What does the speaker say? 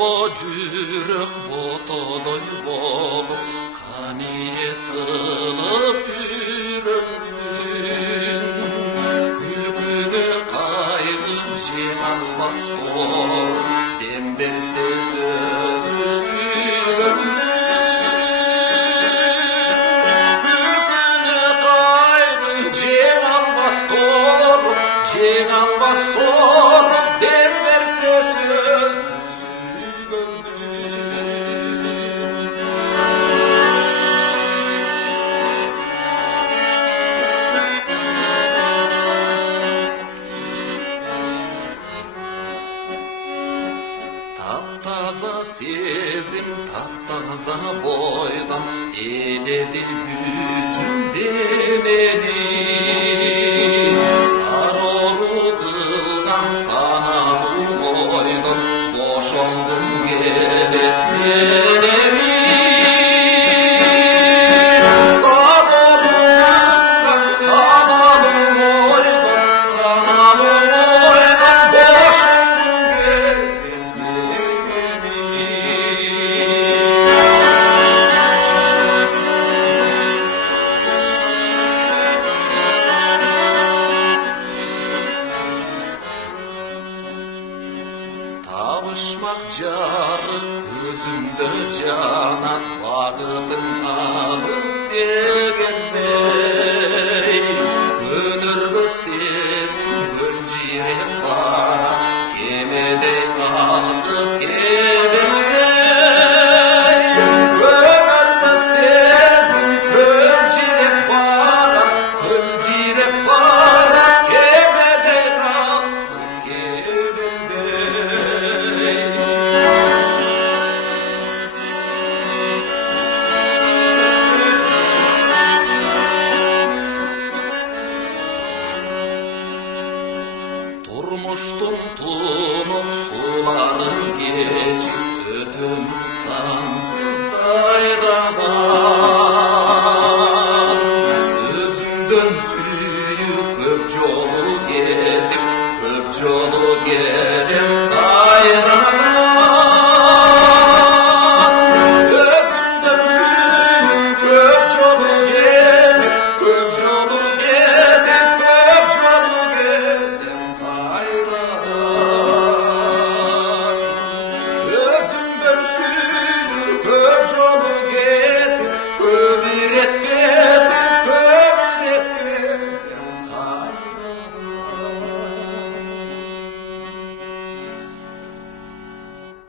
Bocuruk botoloy bolup kaniyet kılıp yüründün. Külkünü kaygın almaz kor, dembersiz sözü süründün. Külkünü kaygın almaz kor, almaz kor, dembersiz sözü. Taptaza sezim, taptaza boydan eledi bütün deneni. Sarılı kıldan sanalı boydan boşandım geletmenemi. Tavışmak carı gözümde canan, vakıtın ağız degenmey. Gönül sezim gölcire para, kemede kaldı kemey. Gönül sezim gölcire para, kemede kaldı kemey. Durmuştum tunuk suların geçip ödüm sansız dayradan. Özümden suyu köp yolu gelip dayradan. Özümden suyu köp yolu gelip dayradan. Özümden